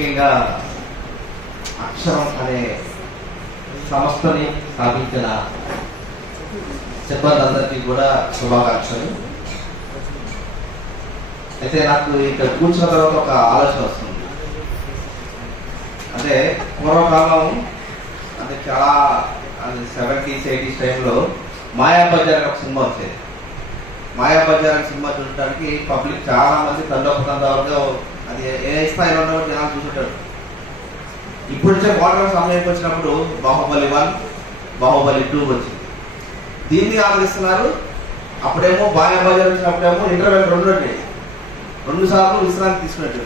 ముఖ్యంగా అక్షరం అనే సంస్థని స్థాపించిన సిబ్బంది అందరికీ కూడా శుభాకాంక్షలు. అయితే నాకు ఇక్కడ కూర్చున్న తర్వాత ఒక ఆలోచన వస్తుంది. అంటే పూర్వకాలం అంటే చాలా అది సెవెంటీస్ ఎయిటీస్ టైంలో మాయాబజార్ ఒక సినిమా వచ్చేది. మాయాబజార్ సినిమా చూడటానికి పబ్లిక్ చాలా మంది తండోపతండాలుగా అది ఏ స్థాయిలో ఉన్నప్పుడు జనాలు చూసుంటారు. ఇప్పుడు వచ్చే వాటర్ సమయానికి వచ్చినప్పుడు బాహుబలి వన్ బాహుబలి టూ వచ్చింది. దీన్ని ఆదరిస్తున్నారు. అప్పుడేమో మాయాబజార్ వచ్చినప్పుడేమో ఇంటర్వెల్ రెండు ఉన్నాయి. రెండు సార్లు విశ్రాంతి తీసుకున్నట్టు.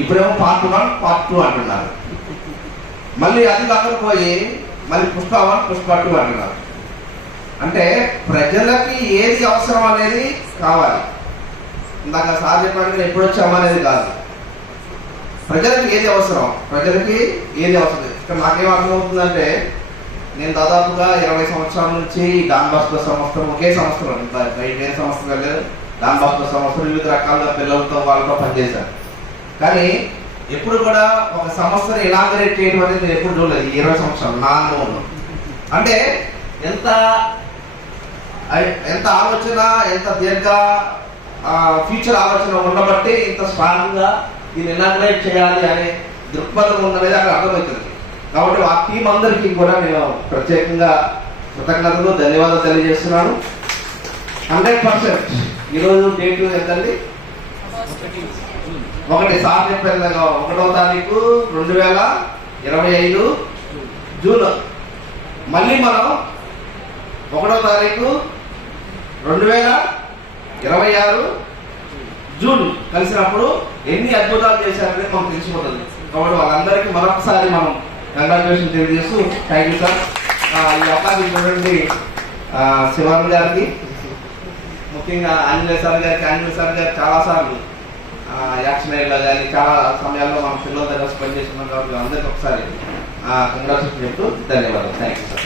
ఇప్పుడేమో పార్ట్ వన్ పార్ట్ టూ అంటున్నారు. మళ్ళీ అది కాకపోయి మళ్ళీ పుష్ప వన్ పుష్ప టూ అంటున్నారు. అంటే ప్రజలకి ఏది అవసరం అనేది కావాలి. ఇందాక సార్ చెప్పినట్టుగా ఎప్పుడు వచ్చామా అనేది కాదు. ప్రజలకి ఏది అవసరం? ప్రజలకి ఏది అవసరం? ఇక్కడ నాకేం అర్థమవుతుందంటే నేను దాదాపుగా ఇరవై సంవత్సరాల నుంచి డాన్ బాస్కో సంవత్సరం ఒకే సంవత్సరం బ- బయట వేరే సంస్థ వెళ్ళలేదు డాన్ బాస్కో సంవత్సరం వివిధ రకాలుగా పిల్లలతో వాళ్ళతో పనిచేశాను కానీ ఎప్పుడు కూడా ఒక సంవత్సరం ఇనాగరేట్ చేయడం అనేది నేను ఎప్పుడు చూడలేదు ఈ ఇరవై సంవత్సరాలు నా అనుభవంలో. అంటే ఎంత ఐ- ఎంత ఆలోచన ఎంత దీర్ఘ ఫ్యూచర్ ఆలోచన ఉండబట్టే ఇంత స్ట్రాంగ్గా దీన్ని ఇనాగ్రేట్ చేయాలి అనే దృక్పథం ఉందనేది అక్కడ అర్థమవుతుంది. కాబట్టి ఆ టీం అందరికీ కూడా నేను ప్రత్యేకంగా కృతజ్ఞతలు ధన్యవాదాలు తెలియజేస్తున్నాను. Hundred percent. ఈరోజు డేట్ ఎంతండి? ఒకటి సార్ చెప్పారు ఒకటో తారీఖు రెండు వేల ఇరవై ఐదు జూన్. మళ్ళీ మనం ఒకటో తారీఖు రెండు వేల ఇరవై ఆరు జూన్ కలిసినప్పుడు ఎన్ని అద్భుతాలు చేశారనేది మనకు తెలిసిపోతుంది. కాబట్టి వాళ్ళందరికీ మరొకసారి మనం కంగ్రాచులేషన్ తెలియజేస్తూ థ్యాంక్ యూ సార్ ఈ అవకాశం ఇచ్చినటువంటి శివానంద్ గారికి ముఖ్యంగా ఆంజనేయ సార్ గారికి ఆంజనేయ సార్ గారు చాలా సార్లు యాక్షన్ ఎయిడ్లో కానీ చాలా సమయాల్లో మనం పిల్లల దగ్గర పనిచేస్తున్నాం కాబట్టి అందరికీ ఒకసారి కంగ్రాచులేషన్ చెప్తూ ధన్యవాదాలు. Thank you sir